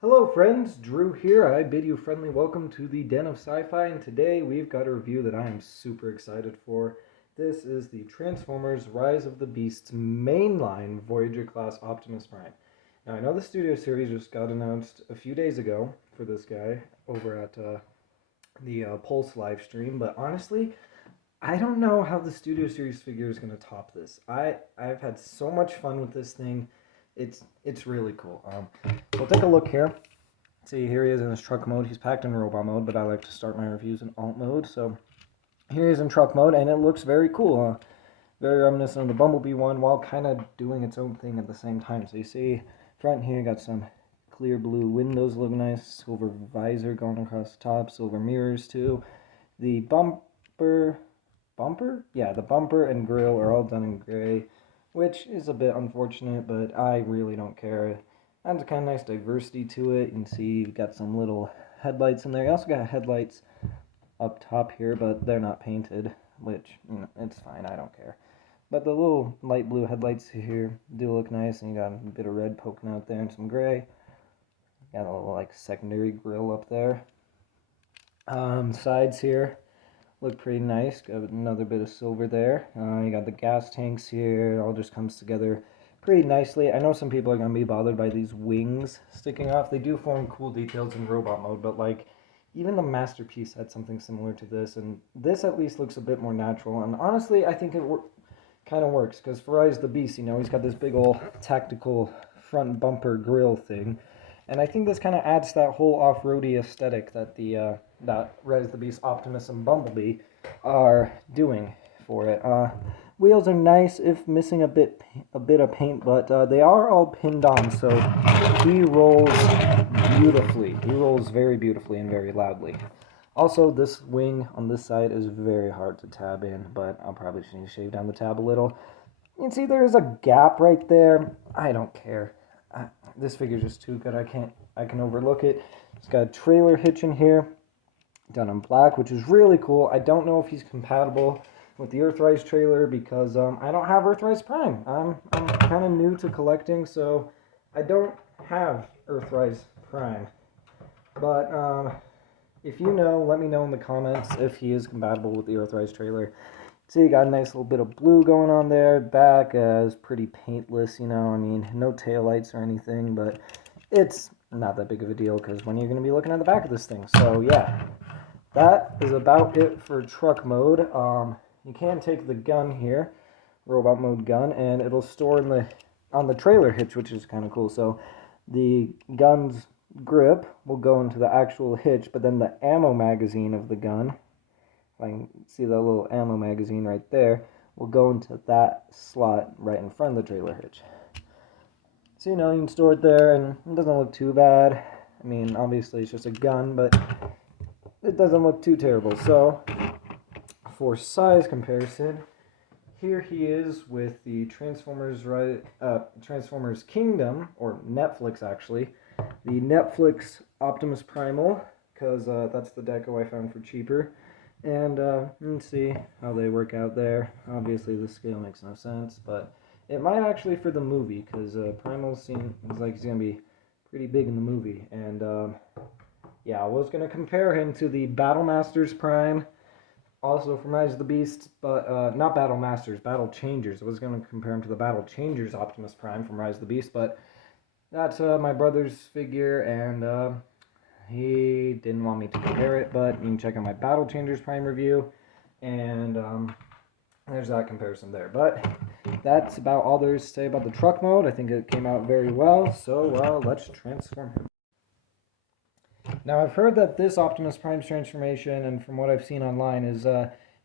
Hello friends, Drew here. I bid you friendly welcome to the Den of Sci-Fi, and today we've got a review that I am super excited for. This is the Transformers Rise of the Beasts mainline Voyager class Optimus Prime. Now I know the studio series just got announced a few days ago for this guy over at the Pulse live stream, but honestly, I don't know how the studio series figure is going to top this. I've had so much fun with this thing. It's really cool. We'll take a look here. See, here he is in his truck mode. He's packed in robot mode, but I like to start my reviews in alt mode. So here he is in truck mode, and it looks very cool. Very reminiscent of the Bumblebee one, while kind of doing its own thing at the same time. So you see, front here got some clear blue windows, look nice. Silver visor going across the top. Silver mirrors too. The bumper? Yeah, the bumper and grill are all done in gray, which is a bit unfortunate, but I really don't care. It adds a kind of nice diversity to it. You can see you've got some little headlights in there. You also got headlights up top here, but they're not painted, which, you know, it's fine, I don't care. But the little light blue headlights here do look nice, and you got a bit of red poking out there and some gray. Got a little, like, secondary grill up there. Sides here look pretty nice. Got another bit of silver there. You got the gas tanks here. It all just comes together pretty nicely. I know some people are going to be bothered by these wings sticking off. They do form cool details in robot mode, but like even the Masterpiece had something similar to this, and this at least looks a bit more natural. And honestly, I think it kind of works, because for Rise of the Beast, you know, he's got this big old tactical front bumper grill thing. And I think this kind of adds that whole off-roady aesthetic that the that Rise of the Beast, Optimus, and Bumblebee are doing for it. Wheels are nice, if missing a bit of paint, but they are all pinned on, so he rolls beautifully. He rolls very beautifully and very loudly. Also, this wing on this side is very hard to tab in, but I'll probably just need to shave down the tab a little. You can see there is a gap right there. I don't care. This figure's just too good. I can overlook it. It's got a trailer hitch in here, done in black, which is really cool. I don't know if he's compatible with the Earthrise trailer because I don't have Earthrise Prime. I'm kind of new to collecting, so I don't have Earthrise Prime. But if you know, let me know in the comments if he is compatible with the Earthrise trailer. See, you got a nice little bit of blue going on there. Back is pretty paintless, you know. I mean, no taillights or anything, but it's not that big of a deal because when you're going to be looking at the back of this thing. So, yeah, that is about it for truck mode. You can take the gun here, robot mode gun, and it'll store in on the trailer hitch, which is kind of cool. So, the gun's grip will go into the actual hitch, but then the ammo magazine of the gun, I can see that little ammo magazine right there, will go into that slot right in front of the trailer hitch. So, you know, you can store it there, and it doesn't look too bad. I mean, obviously it's just a gun, but it doesn't look too terrible. So, for size comparison, here he is with the Transformers Kingdom, or Netflix actually, the Netflix Optimus Primal, because that's the deco I found for cheaper. And you can see how they work out there. Obviously, the scale makes no sense, but it might actually for the movie, because Primal seems like he's going to be pretty big in the movie. And yeah, I was going to compare him to the Battle Masters Prime, also from Rise of the Beast, but not Battle Masters, Battle Changers. I was going to compare him to the Battle Changers Optimus Prime from Rise of the Beast, but that's my brother's figure, and he didn't want me to compare it, but you can check out my Battle Changers Prime review, and there's that comparison there. But that's about all there is to say about the truck mode. I think it came out very well, so let's transform him. Now, I've heard that this Optimus Prime's transformation, and from what I've seen online, is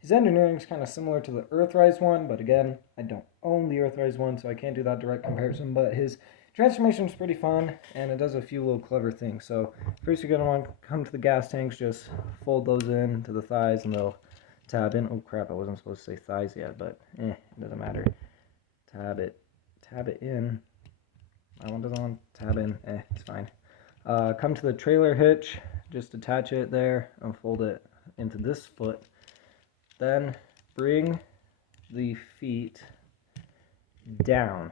his engineering is kind of similar to the Earthrise one, but again, I don't own the Earthrise one, so I can't do that direct comparison, but his transformation is pretty fun, and it does a few little clever things. So first you're going to want to come to the gas tanks, just fold those in to the thighs, and they'll tab in. Oh crap, I wasn't supposed to say thighs yet, but it doesn't matter. Tab it in. That one doesn't want to tab in. It's fine. Come to the trailer hitch, just attach it there, and fold it into this foot. Then bring the feet down.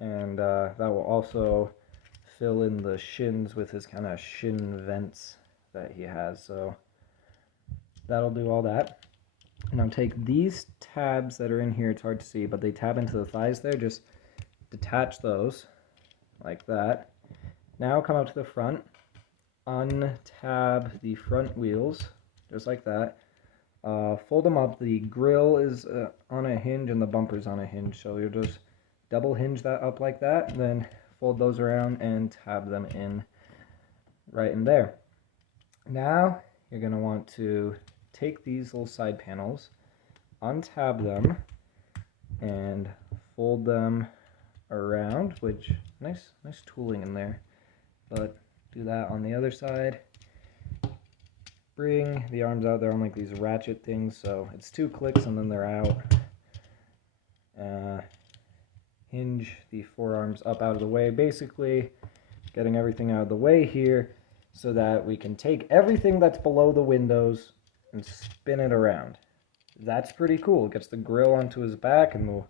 And that will also fill in the shins with his kind of shin vents that he has. So that'll do all that. Now take these tabs that are in here, it's hard to see, but they tab into the thighs there, just detach those like that. Now come up to the front, untab the front wheels, just like that. Fold them up. The grill is on a hinge and the bumper's on a hinge, so you'll just double hinge that up like that, and then fold those around and tab them in right in there. Now you're going to want to take these little side panels, untab them, and fold them around, which nice tooling in there, but do that on the other side. Bring the arms out. They're on like these ratchet things, so it's 2 clicks and then they're out. Hinge the forearms up out of the way, basically getting everything out of the way here so that we can take everything that's below the windows and spin it around. That's pretty cool. It gets the grill onto his back and the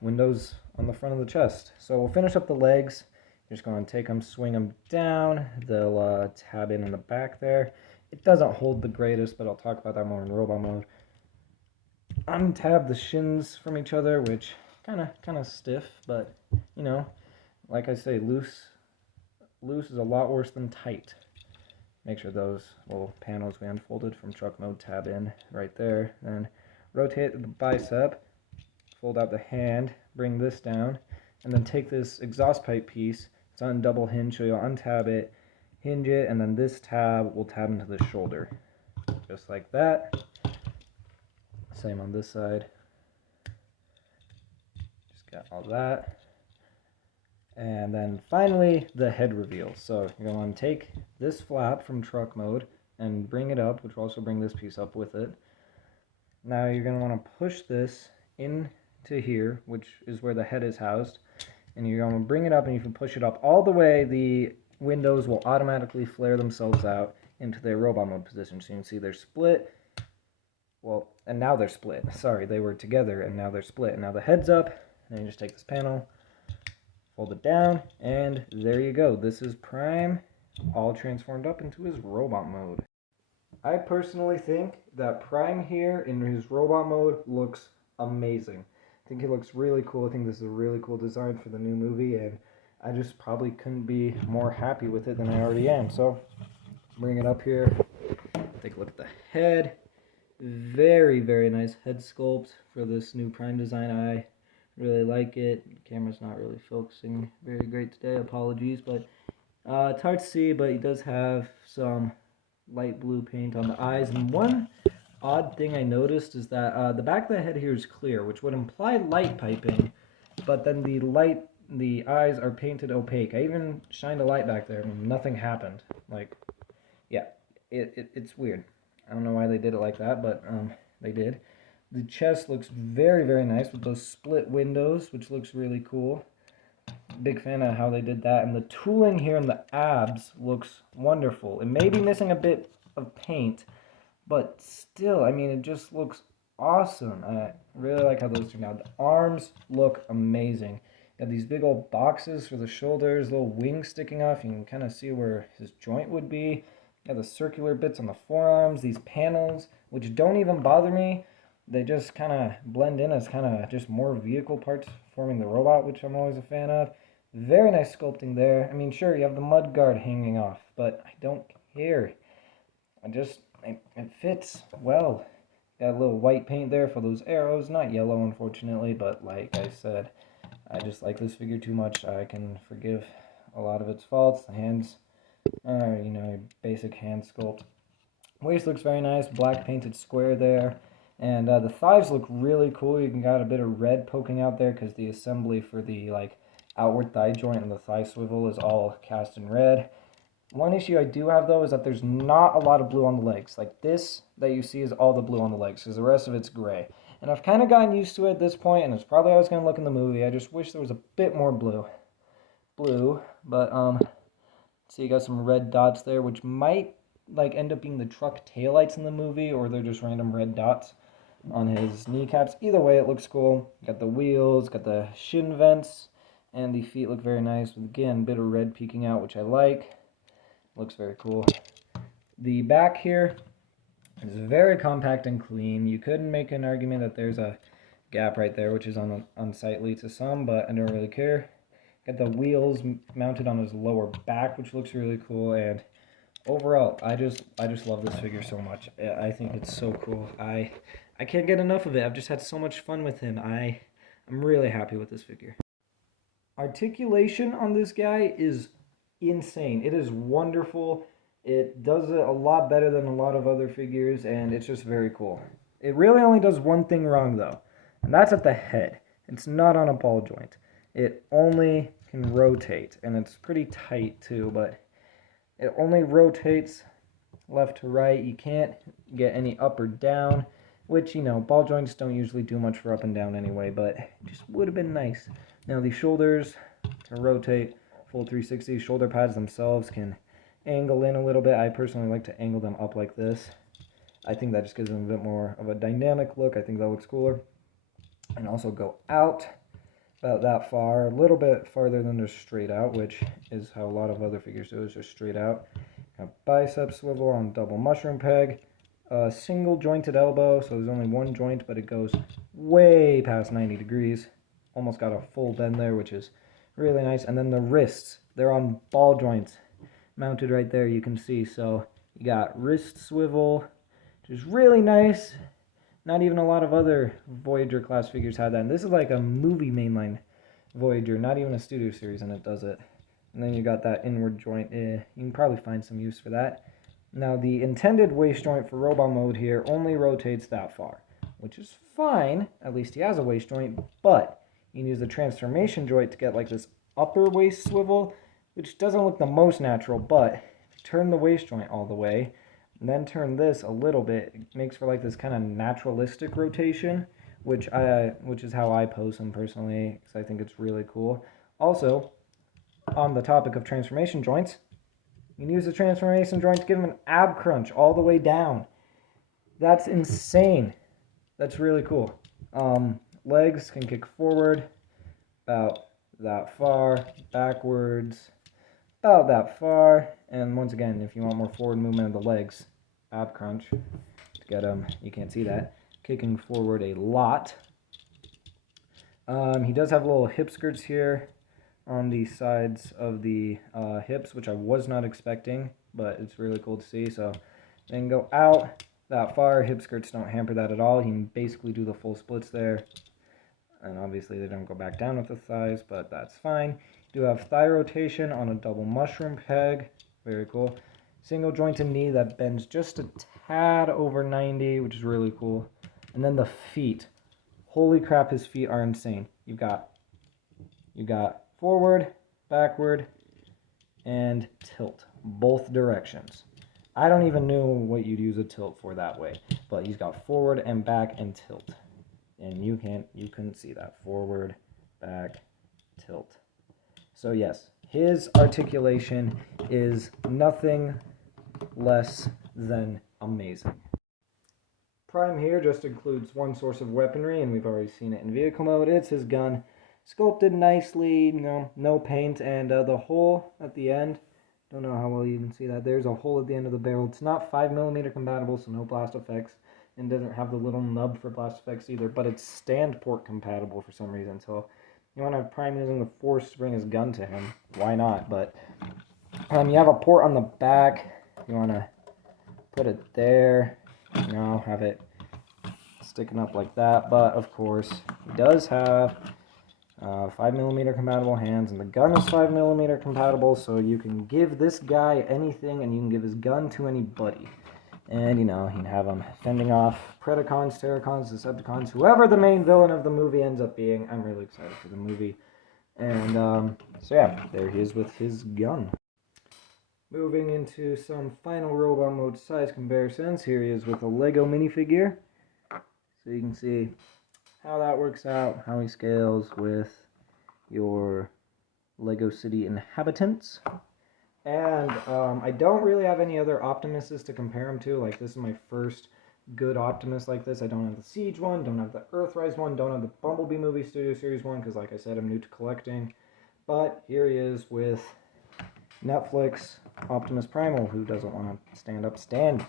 windows on the front of the chest. So we'll finish up the legs. You're just going to take them, swing them down. They'll tab in the back there. It doesn't hold the greatest, but I'll talk about that more in robot mode. Untab the shins from each other, which kind of stiff, but you know, like I say, loose is a lot worse than tight. Make sure those little panels we unfolded from truck mode tab in right there. Then rotate the bicep, fold out the hand, bring this down, and then take this exhaust pipe piece. It's on double hinge, so you'll untab it, hinge it, and then this tab will tab into the shoulder, just like that. Same on this side. Just got all that. And then finally, the head reveal. So you're going to want to take this flap from truck mode and bring it up, which will also bring this piece up with it. Now you're going to want to push this into here, which is where the head is housed. And you're going to bring it up, and you can push it up all the way. The windows will automatically flare themselves out into their robot mode position. So you can see they're split. Well, and now they're split. Sorry, they were together, and now they're split. And now the head's up, and you just take this panel, fold it down, and there you go. This is Prime, all transformed up into his robot mode. I personally think that Prime here in his robot mode looks amazing. I think he looks really cool. I think this is a really cool design for the new movie, and I just probably couldn't be more happy with it than I already am. So, bring it up here, take a look at the head. Very, very nice head sculpt for this new Prime design. I really like it. The camera's not really focusing very great today, apologies, but it's hard to see, but he does have some light blue paint on the eyes. And one odd thing I noticed is that the back of the head here is clear, which would imply light piping, but then the eyes are painted opaque. I even shined a light back there and nothing happened. Like, yeah, it's weird. I don't know why they did it like that, but they did. The chest looks very, very nice with those split windows, which looks really cool. Big fan of how they did that. And the tooling here in the abs looks wonderful. It may be missing a bit of paint, but still, I mean, it just looks awesome. I really like how those turned out. The arms look amazing. Got these big old boxes for the shoulders, little wings sticking off. You can kind of see where his joint would be. Got the circular bits on the forearms, these panels, which don't even bother me. They just kind of blend in as kind of just more vehicle parts forming the robot, which I'm always a fan of. Very nice sculpting there. I mean, sure, you have the mud guard hanging off, but I don't care. It fits well. Got a little white paint there for those arrows. Not yellow, unfortunately, but like I said, I just like this figure too much. I can forgive a lot of its faults. The hands are, you know, basic hand sculpt. Waist looks very nice. Black painted square there. And the thighs look really cool. You can got a bit of red poking out there because the assembly for the like outward thigh joint and the thigh swivel is all cast in red. One issue I do have though is that there's not a lot of blue on the legs. Like this that you see is all the blue on the legs because the rest of it's gray. And I've kind of gotten used to it at this point, and it's probably how I was going to look in the movie. I just wish there was a bit more blue. But so you got some red dots there, which might like end up being the truck taillights in the movie, or they're just random red dots on his kneecaps. Either way, it looks cool. Got the wheels, got the shin vents, And the feet look very nice, with again, a bit of red peeking out, which I like. Looks very cool. The back here is very compact and clean. You could make an argument that there's a gap right there, which is unsightly to some, but I don't really care. Got the wheels mounted on his lower back, which looks really cool, and overall, I just love this figure so much. I think it's so cool. I can't get enough of it. I've just had so much fun with him. I'm really happy with this figure. Articulation on this guy is insane. It is wonderful. It does it a lot better than a lot of other figures, and it's just very cool. It really only does one thing wrong, though, and that's at the head. It's not on a ball joint. It only can rotate, and it's pretty tight, too, but it only rotates left to right. You can't get any up or down, which, you know, ball joints don't usually do much for up and down anyway, but it just would have been nice. Now, the shoulders can rotate full 360. Shoulder pads themselves can angle in a little bit. I personally like to angle them up like this. I think that just gives them a bit more of a dynamic look. I think that looks cooler. And also go out about that far, a little bit farther than just straight out, which is how a lot of other figures do, is just straight out. Got bicep swivel on double mushroom peg, single jointed elbow, so there's only one joint, but it goes way past 90 degrees. Almost got a full bend there, which is really nice. And then the wrists, they're on ball joints, mounted right there, you can see. So you got wrist swivel, which is really nice. Not even a lot of other Voyager class figures had that. And this is like a movie mainline Voyager, not even a studio series, and it does it. And then you got that inward joint. You can probably find some use for that. Now, the intended waist joint for robot mode here only rotates that far, which is fine. At least he has a waist joint, but you can use the transformation joint to get like this upper waist swivel, which doesn't look the most natural, but if you turn the waist joint all the way, and then turn this a little bit, it makes for like this kind of naturalistic rotation, which is how I pose him personally, because I think it's really cool. Also, on the topic of transformation joints, you can use the transformation joint to give him an ab crunch all the way down. That's insane. That's really cool. Legs can kick forward about that far, backwards about that far, and once again, if you want more forward movement of the legs, ab crunch to get them. You can't see that. Kicking forward a lot. He does have little hip skirts here on the sides of the hips, which I was not expecting, but it's really cool to see. So then go out that far. Hip skirts don't hamper that at all. You can basically do the full splits there. And obviously they don't go back down with the thighs, but that's fine. You do have thigh rotation on a double mushroom peg. Very cool. Single jointed knee that bends just a tad over 90, which is really cool. And then the feet. Holy crap, his feet are insane. You got forward, backward, and tilt. Both directions. I don't even know what you'd use a tilt for that way, but he's got forward and back and tilt. And you couldn't see that. Forward, back, tilt. So yes, his articulation is nothing less than amazing. Prime here just includes one source of weaponry, and we've already seen it in vehicle mode. It's his gun, sculpted nicely, no paint, and the hole at the end, don't know how well you can see that. There's a hole at the end of the barrel. It's not 5mm compatible, so no blast effects, and doesn't have the little nub for blast effects either, but it's stand port compatible for some reason, so you want to have Prime using the force to bring his gun to him, why not? But you have a port on the back. You want to put it there, have it sticking up like that, but of course he does have 5mm compatible hands, and the gun is 5mm compatible, so you can give this guy anything, and you can give his gun to anybody. And, you can have him fending off Predacons, Terracons, Decepticons, whoever the main villain of the movie ends up being. I'm really excited for the movie. And, so yeah, there he is with his gun. Moving into some final robot mode size comparisons. Here he is with a Lego minifigure. So you can see how that works out, how he scales with your Lego City inhabitants. And I don't really have any other Optimuses to compare him to. Like, this is my first good Optimus like this. I don't have the Siege one, don't have the Earthrise one, don't have the Bumblebee movie Studio Series one, because like I said, I'm new to collecting. But here he is with Netflix Optimus Primal, who doesn't want to stand up. Stand!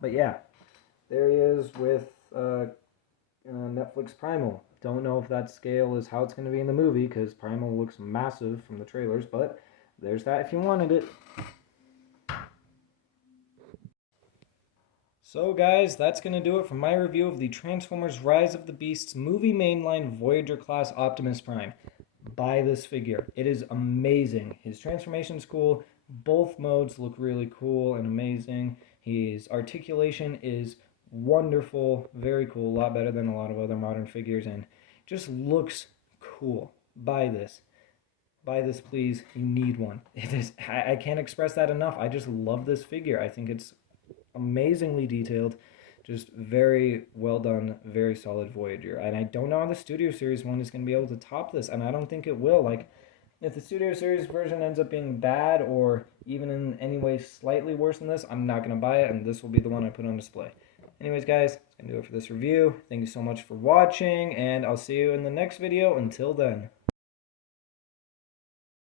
But yeah, there he is with Netflix Primal. Don't know if that scale is how it's going to be in the movie, because Primal looks massive from the trailers, but there's that if you wanted it. So guys, that's going to do it for my review of the Transformers Rise of the Beasts movie mainline Voyager class Optimus Prime. Buy this figure. It is amazing. His transformation's cool. Both modes look really cool and amazing. His articulation is wonderful, very cool, a lot better than a lot of other modern figures, and just looks cool. Buy this. Buy this, please. You need one. I can't express that enough. I just love this figure. I think it's amazingly detailed, just very well done, very solid Voyager. And I don't know how the Studio Series one is going to be able to top this, and I don't think it will. Like, if the Studio Series version ends up being bad or even in any way slightly worse than this, I'm not going to buy it, and this will be the one I put on display. Anyways, guys, that's going to do it for this review. Thank you so much for watching, and I'll see you in the next video. Until then.